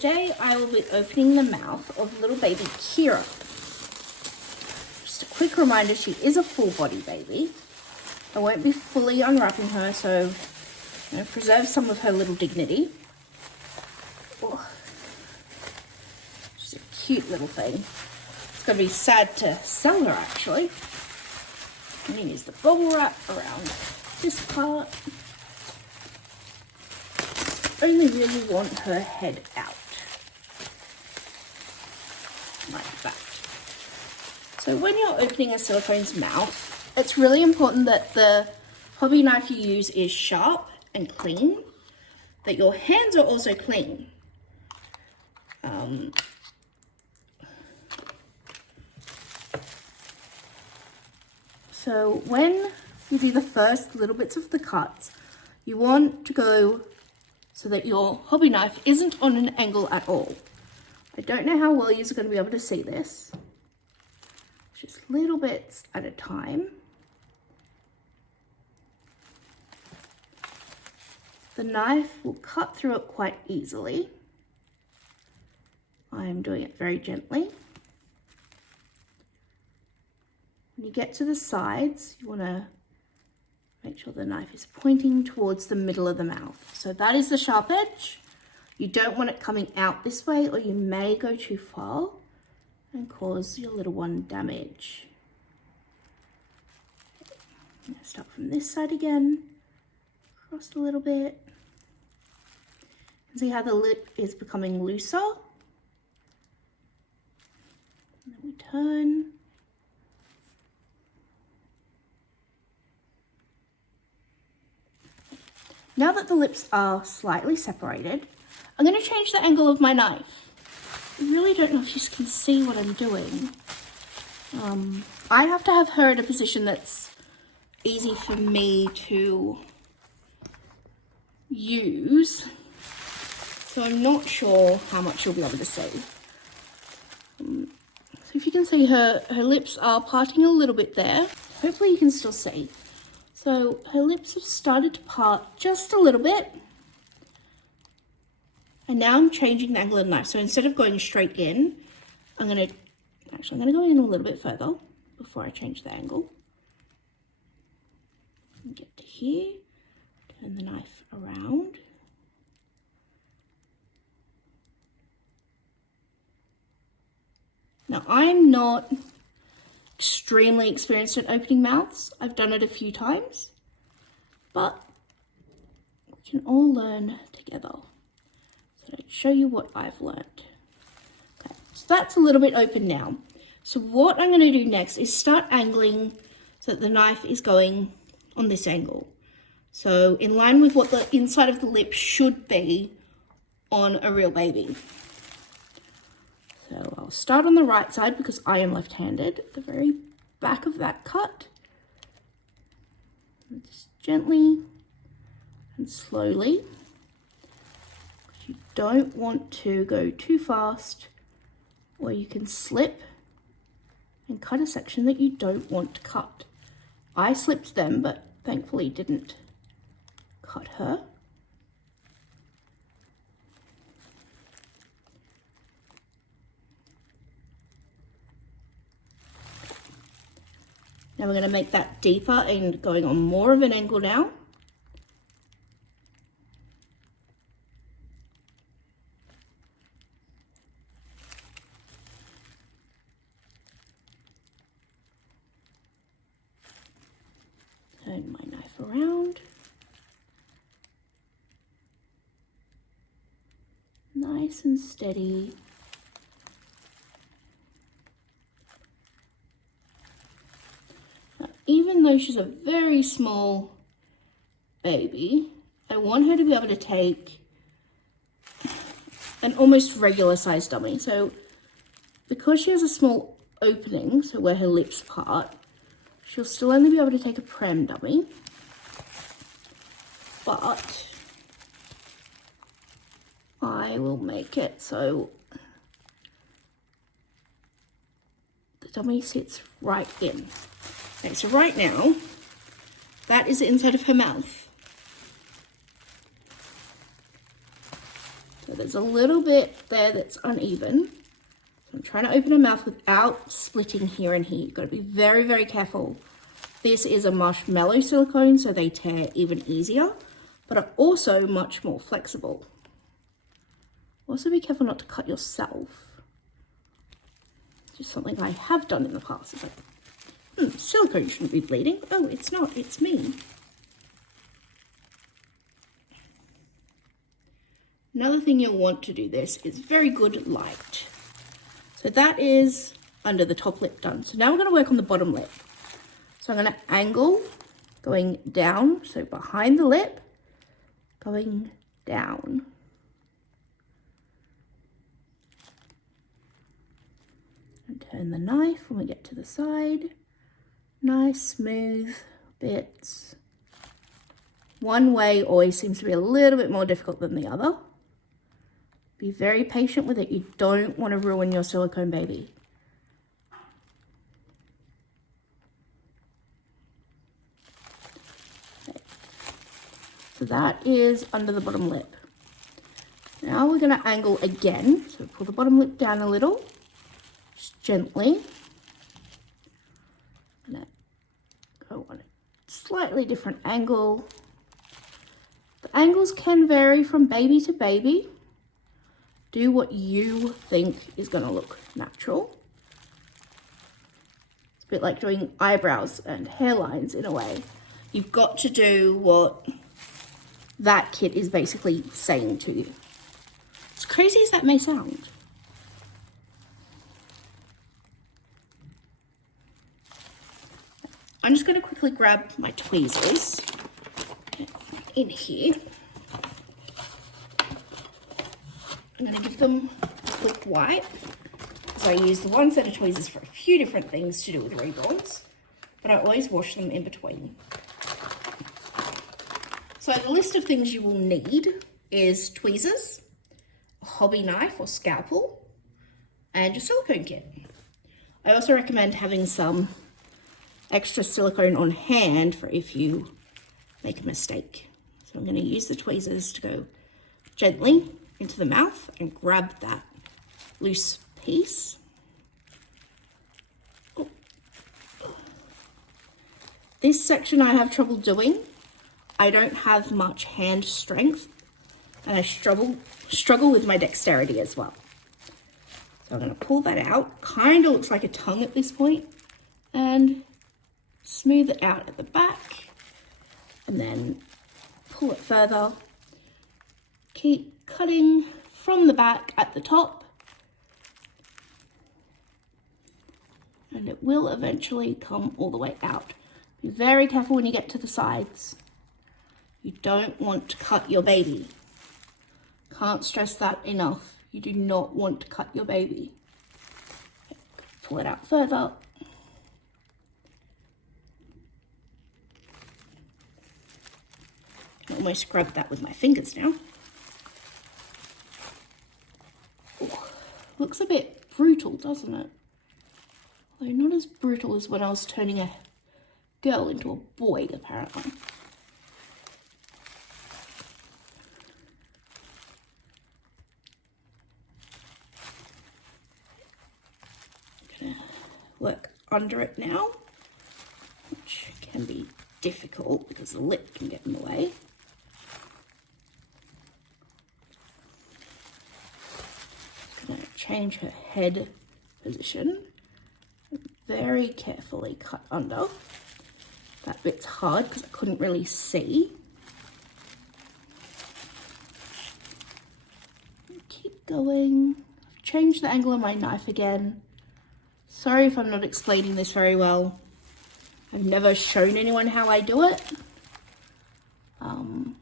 today I will be opening the mouth of little baby Kira. Just a quick reminder, she is a full body baby. I won't be fully unwrapping her, so I'm going to preserve some of her little dignity. Oh, she's a cute little thing. It's going to be sad to sell her, actually. I'm going to use the bubble wrap around this part. Only really want her head out, like that. So when you're opening a silicone's mouth, it's really important that the hobby knife you use is sharp and clean, that your hands are also clean. So when you do the first little bits of the cuts, you want to go so that your hobby knife isn't on an angle at all. I don't know how well you're going to be able to see this. Just little bits at a time. The knife will cut through it quite easily. I'm doing it very gently. When you get to the sides, you want to make sure the knife is pointing towards the middle of the mouth. So that is the sharp edge. You don't want it coming out this way, or you may go too far and cause your little one damage. I'm going to start from this side again, across a little bit. And see how the lip is becoming looser? And then we turn. Now that the lips are slightly separated, I'm going to change the angle of my knife. I really don't know if you can see what I'm doing. I have to have her in a position that's easy for me to use, so I'm not sure how much you'll be able to see. So if you can see, her lips are parting a little bit there. Hopefully you can still see. So her lips have started to part just a little bit. And now I'm changing the angle of the knife. So instead of going straight in, I'm going to go in a little bit further before I change the angle. And get to here, turn the knife around. Now I'm not extremely experienced at opening mouths. I've done it a few times, but we can all learn together. So I'll show you what I've learned. Okay, so that's a little bit open now. So what I'm going to do next is start angling so that the knife is going on this angle. So in line with what the inside of the lip should be on a real baby. So I'll start on the right side because I am left-handed, at the very back of that cut. And just gently and slowly. You don't want to go too fast, or you can slip and cut a section that you don't want to cut. I slipped them, but thankfully didn't cut her. Now we're going to make that deeper and going on more of an angle now. Turn my knife around. Nice and steady. Even though she's a very small baby, I want her to be able to take an almost regular size dummy. So because she has a small opening, so where her lips part, she'll still only be able to take a pram dummy. But I will make it so the dummy sits right in. Okay, so right now, that is the inside of her mouth. So there's there's a little bit there that's uneven. I'm trying to open her mouth without splitting here and here. You've got to be very, very careful. This is a marshmallow silicone, so they tear even easier, but are also much more flexible. Also be careful not to cut yourself. Just something I have done in the past. It's like, silicone shouldn't be bleeding. Oh, it's not, it's me. Another thing you'll want to do this is very good light. So that is under the top lip done. So now we're going to work on the bottom lip. So I'm going to angle going down, so behind the lip, going down. And turn the knife when we get to the side. Nice, smooth bits. One way always seems to be a little bit more difficult than the other. Be very patient with it. You don't want to ruin your silicone baby. Okay. So that is under the bottom lip. Now we're going to angle again. So pull the bottom lip down a little, just gently. I'm going to go on a slightly different angle. The angles can vary from baby to baby. Do what you think is going to look natural. It's a bit like doing eyebrows and hairlines in a way. You've got to do what that kit is basically saying to you. As crazy as that may sound. I'm just going to quickly grab my tweezers in here. I'm going to give them a quick wipe, because I use the one set of tweezers for a few different things to do with Reborns, but I always wash them in between. So the list of things you will need is tweezers, a hobby knife or scalpel, and your silicone kit. I also recommend having some extra silicone on hand for if you make a mistake. So I'm going to use the tweezers to go gently into the mouth and grab that loose piece. Oh. This section I have trouble doing. I don't have much hand strength and I struggle with my dexterity as well. So I'm going to pull that out. Kind of looks like a tongue at this point, and smooth it out at the back and then pull it further. Keep cutting from the back at the top, and it will eventually come all the way out. Be very careful when you get to the sides. You don't want to cut your baby. Can't stress that enough. You do not want to cut your baby. Okay, pull it out further. I can almost scrub that with my fingers now. Looks a bit brutal, doesn't it? Although not as brutal as when I was turning a girl into a boy, apparently. I'm gonna work under it now, which can be difficult because the lip can get in the way. Change her head position. Very carefully cut under. That bit's hard because I couldn't really see. Keep going. I've changed the angle of my knife again. Sorry if I'm not explaining this very well. I've never shown anyone how I do it. I'm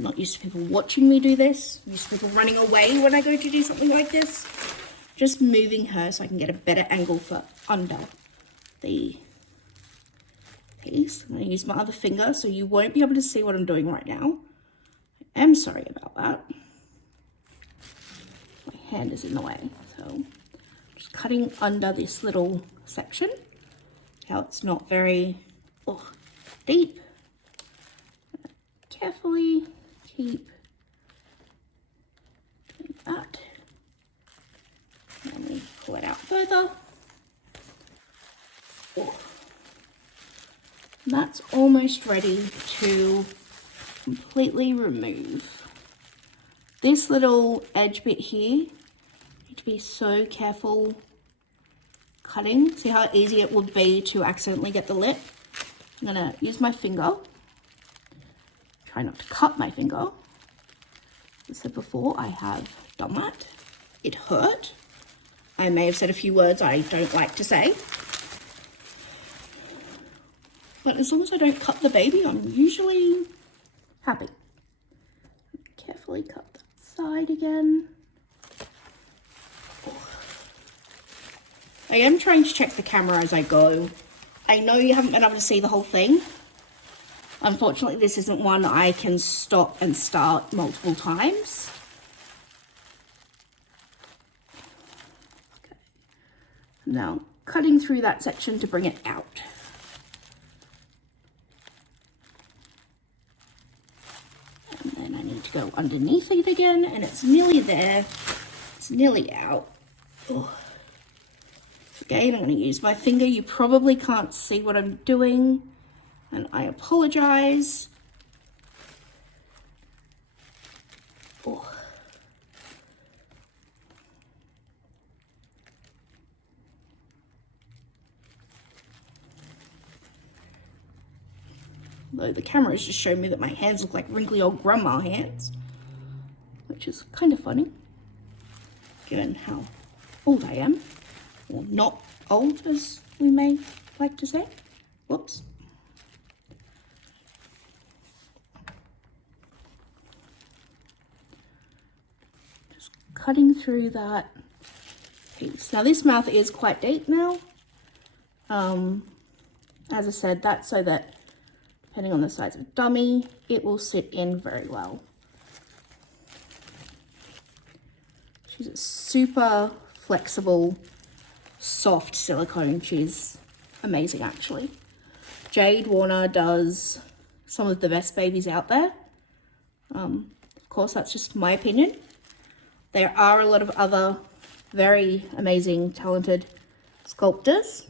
not used to people watching me do this. I'm used to people running away when I go to do something like this. Just moving her so I can get a better angle for under the piece. I'm going to use my other finger so you won't be able to see what I'm doing right now. I am sorry about that. My hand is in the way. So just cutting under this little section. How it's not very deep. Carefully keep pull it out further. Oh. That's almost ready to completely remove. This little edge bit here, you need to be so careful cutting. See how easy it would be to accidentally get the lip? I'm gonna use my finger. Try not to cut my finger. As I said before, I have done that. It hurt. I may have said a few words I don't like to say. But as long as I don't cut the baby, I'm usually happy. Carefully cut that side again. I am trying to check the camera as I go. I know you haven't been able to see the whole thing. Unfortunately, this isn't one I can stop and start multiple times. Okay. Now, cutting through that section to bring it out. And then I need to go underneath it again, and it's nearly there. It's nearly out. Ugh. Again, I'm going to use my finger. You probably can't see what I'm doing, and I apologize. Oh. Though the camera is just showing me that my hands look like wrinkly old grandma hands, which is kind of funny, given how old I am. Or not old, as we may like to say. Whoops. Just cutting through that piece. Now this mouth is quite deep now. As I said, that's so that depending on the size of dummy, it will sit in very well. She's a super flexible, soft silicone. She's amazing, actually. Jade Warner does some of the best babies out there. Of course, that's just my opinion. There are a lot of other very amazing, talented sculptors.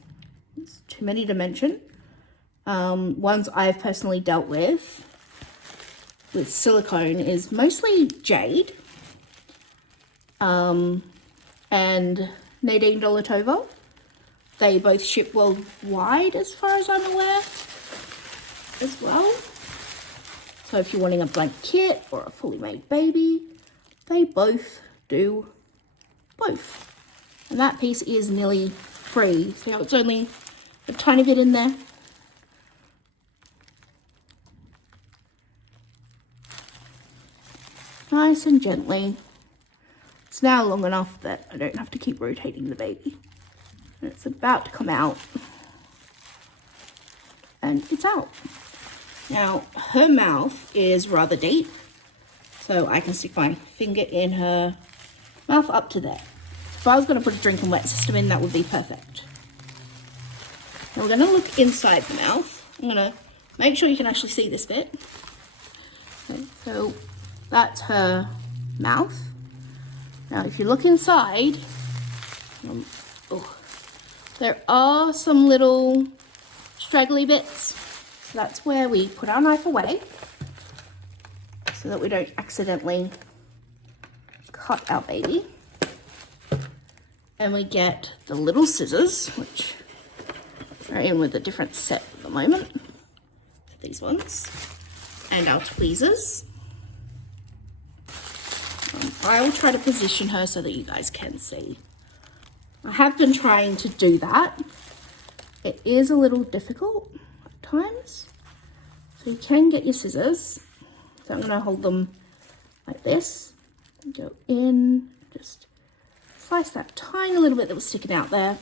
It's too many to mention. Ones I've personally dealt with silicone is mostly Jade and Nadine Dolotova. They both ship worldwide as far as I'm aware as well. So if you're wanting a blank kit or a fully made baby, they both do both. And that piece is nearly free. See how it's only a tiny bit in there? Nice and gently. It's now long enough that I don't have to keep rotating the baby. And it's about to come out. And it's out. Now, her mouth is rather deep, so I can stick my finger in her mouth up to there. If I was going to put a drink and wet system in, that would be perfect. Now we're going to look inside the mouth. I'm going to make sure you can actually see this bit. Okay, so that's her mouth. Now, if you look inside, there are some little straggly bits. So that's where we put our knife away so that we don't accidentally cut our baby. And we get the little scissors, which are in with a different set at the moment. These ones. And our tweezers. I will try to position her so that you guys can see. I have been trying to do that. It is a little difficult at times. So you can get your scissors. So I'm going to hold them like this. Go in, just slice that tiny little bit that was sticking out there.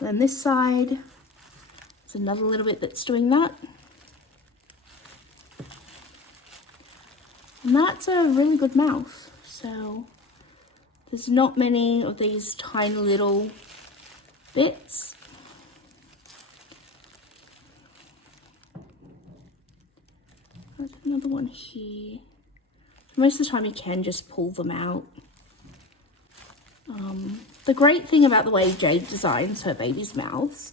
And then this side, there's another little bit that's doing that. And that's a really good mouth. So there's not many of these tiny little bits. There's another one here. Most of the time you can just pull them out. the great thing about the way Jade designs her baby's mouths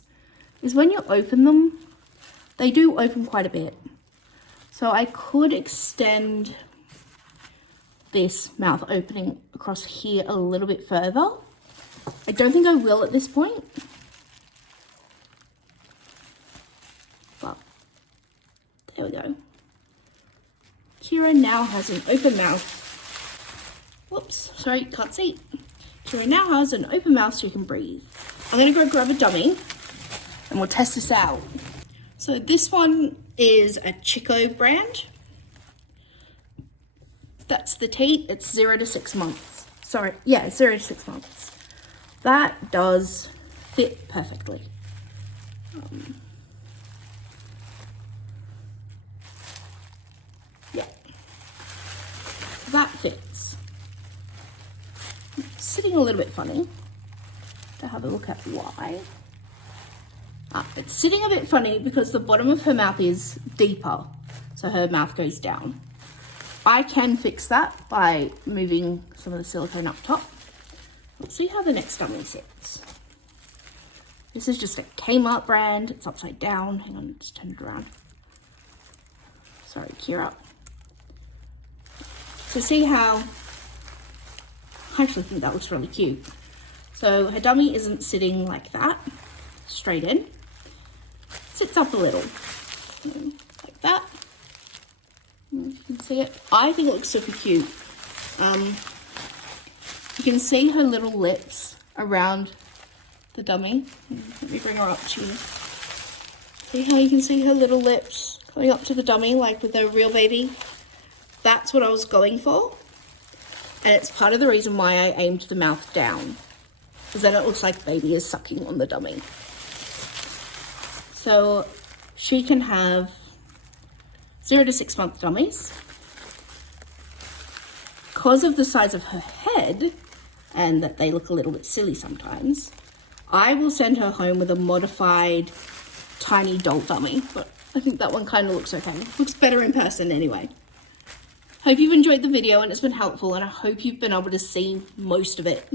is when you open them, they do open quite a bit. So I could extend this mouth opening across here a little bit further. I don't think I will at this point. But there we go. Kira now has an open mouth. Whoops, sorry, can't see. Kira now has an open mouth so you can breathe. I'm gonna go grab a dummy and we'll test this out. So this one is a Chico brand. That's the teat, it's 0 to 6 months. Sorry, yeah, 0 to 6 months. That does fit perfectly. Yeah, that fits. It's sitting a little bit funny. To have a look at why. It's sitting a bit funny because the bottom of her mouth is deeper, so her mouth goes down. I can fix that by moving some of the silicone up top. Let's see how the next dummy sits. This is just a Kmart brand. It's upside down. Hang on, just turn it around. Sorry, Kira. So see how, I actually think that looks really cute. So her dummy isn't sitting like that, straight in. It sits up a little, like that. You can see it. I think it looks super cute. You can see her little lips around the dummy. Let me bring her up to you. See how you can see her little lips coming up to the dummy like with a real baby? That's what I was going for. And it's part of the reason why I aimed the mouth down. Because then it looks like baby is sucking on the dummy. So she can have 0 to 6 month dummies. Because of the size of her head, and that they look a little bit silly sometimes, I will send her home with a modified tiny doll dummy. But I think that one kind of looks okay. Looks better in person anyway. Hope you've enjoyed the video and it's been helpful, and I hope you've been able to see most of it.